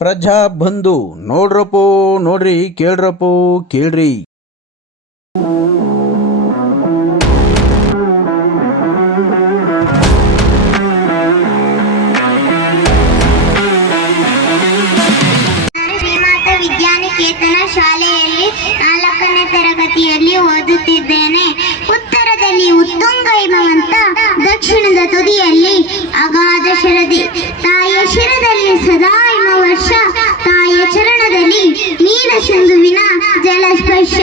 ಪ್ರಜಾ ಬಂಧು, ನೋಡ್ರಪ್ಪೋ, ನೋಡ್ರಿ, ಕೇಳ್ರಪ್ಪೋ, ಕೇಳ್ರಿ. ವಿದ್ಯಾನಿಕೇತನ ಶಾಲೆಯಲ್ಲಿ ನಾಲ್ಕನೇ ತರಗತಿಯಲ್ಲಿ ಓದುತ್ತಿದ್ದೇನೆ. ಉತ್ತರದಲ್ಲಿ ಉತ್ತುಂಗ ಹಿಮವಂತ, ದಕ್ಷಿಣದ ತುದಿಯಲ್ಲಿ ಅಗಾಧ ಶರದಿ. ತಾಯಿಯ ಶಿರದಲ್ಲಿ ಸದಾ ವರ್ಷ ತಾಯಿಯ ಚರಣದಲ್ಲಿ ನೀರ ಸಿಂಧುವಿನ ಜಲಸ್ಪರ್ಶ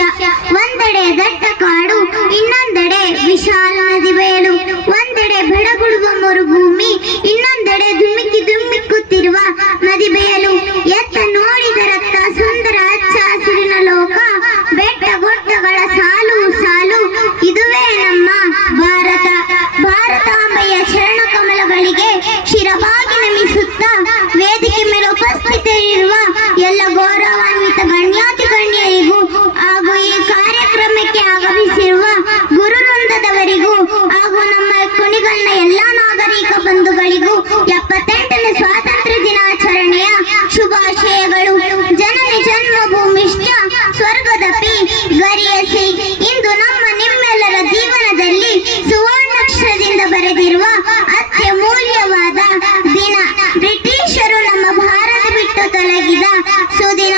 ಒಂದೆಡೆ ದಟ್ಟ ಕಾಡು, ಇನ್ನೊಂದೆಡೆ ವಿಶಾಲ ನದಿ ಬಯಲು ಒಂದೆಡೆ ಬಡಗುಡುವ ಮರುಭೂಮಿ. ಎಪ್ಪತ್ತೆಂಟನೇ ಸ್ವಾತಂತ್ರ್ಯ ದಿನಾಚರಣೆಯ ಶುಭಾಶಯಗಳು. ಜನನಿ ಜನ್ಮಭೂಮಿಷ್ಠ ಸ್ವರ್ಗದಪಿ ಗರಿಯಸಿ. ಇಂದು ನಮ್ಮ ನಿಮ್ಮೆಲ್ಲರ ಜೀವನದಲ್ಲಿ ಸುವರ್ಣಾಕ್ಷರದಿಂದ ಬರೆದಿರುವ ಅತ್ಯಮೂಲ್ಯವಾದ ದಿನ. ಬ್ರಿಟಿಷರು ನಮ್ಮ ಭಾರತ ಬಿಟ್ಟು ತೊಲಗಿದ ಸುದಿನ.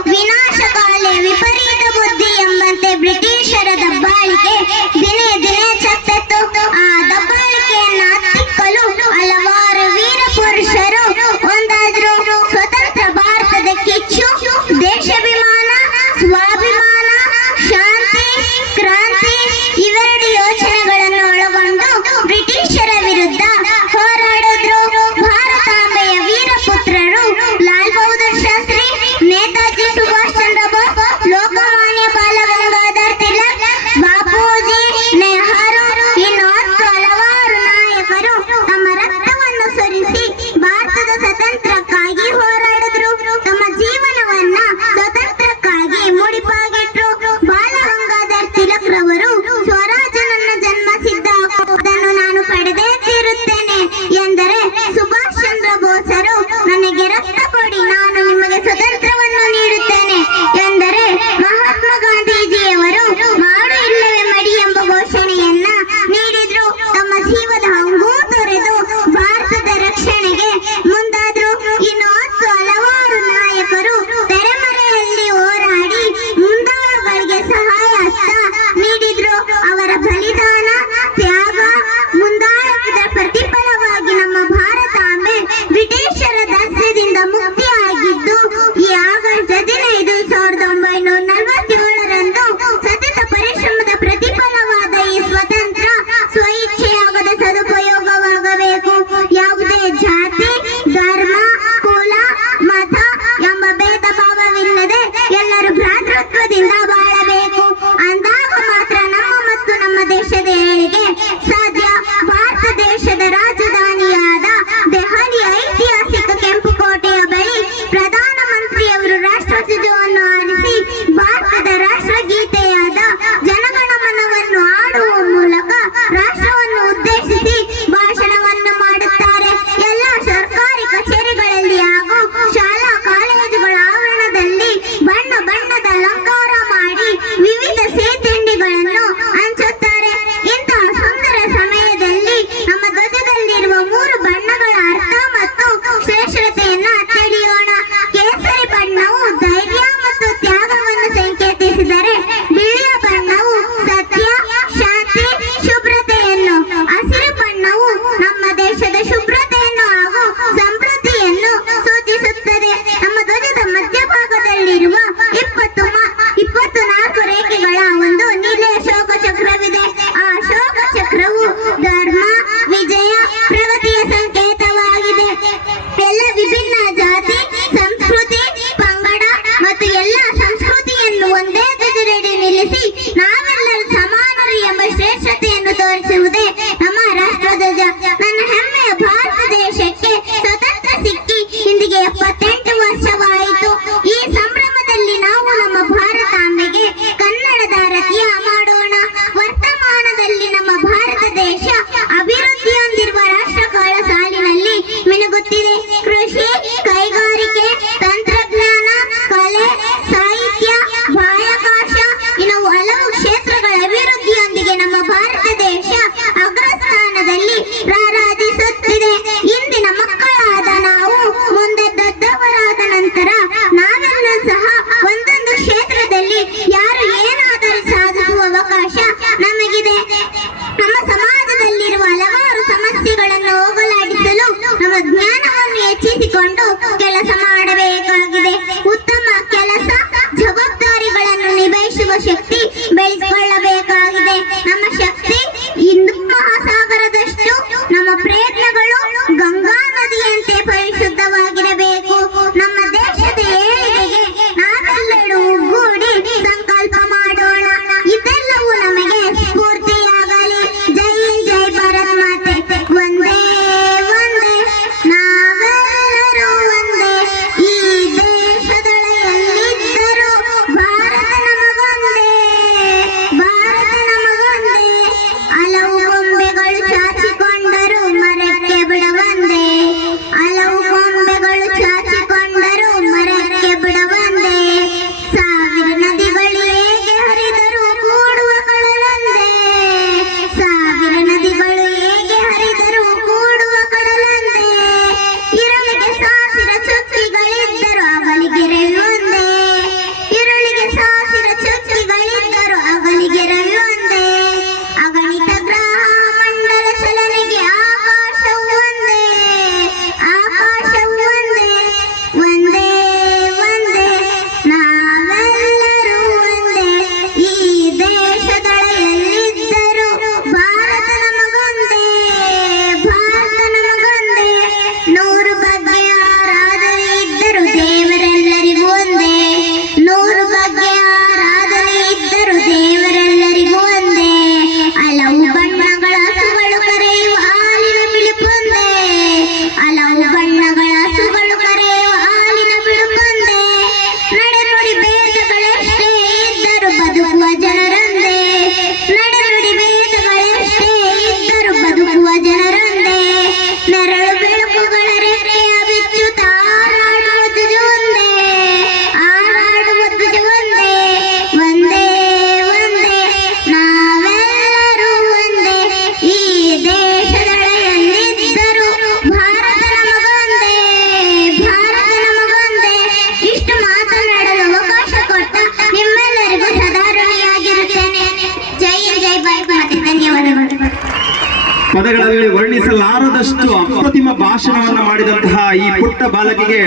Vino Yeah. ಪದಗಳಲ್ಲಿ ವರ್ಣಿಸಲಾರದಷ್ಟು ಅಪ್ರತಿಮ ಭಾಷಣವನ್ನ ಮಾಡಿದಂತಹ ಈ ಪುಟ್ಟ ಬಾಲಕಿಗೆ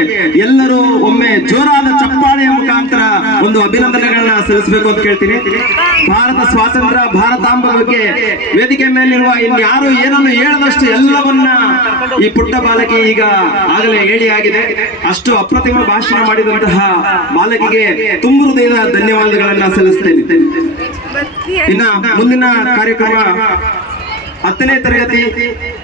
ಎಲ್ಲರೂ ಒಮ್ಮೆ ಜೋರಾದ ಚಪ್ಪಾಳೆಯ ಮುಖಾಂತರ ಒಂದು ಅಭಿನಂದನೆಗಳನ್ನ ಸಲ್ಲಿಸಬೇಕು ಅಂತ ಕೇಳ್ತೀನಿ. ಭಾರತ ಸ್ವಾತಂತ್ರ್ಯ, ಭಾರತಾಂಬ ಬಗ್ಗೆ ವೇದಿಕೆ ಮೇಲಿರುವ ಇನ್ಯಾರು ಏನನ್ನು ಹೇಳದಷ್ಟು ಎಲ್ಲವನ್ನ ಈ ಪುಟ್ಟ ಬಾಲಕಿ ಈಗ ಆಗಲೇ ಹೇಳಿ ಆಗಿದೆ. ಅಷ್ಟು ಅಪ್ರತಿಮ ಭಾಷಣ ಮಾಡಿದಂತಹ ಬಾಲಕಿಗೆ ತುಂಬ ಹೃದಯದ ಧನ್ಯವಾದಗಳನ್ನ ಸಲ್ಲಿಸ್ತೇನೆ. ಇನ್ನ ಮುಂದಿನ ಕಾರ್ಯಕ್ರಮ हतने तरगति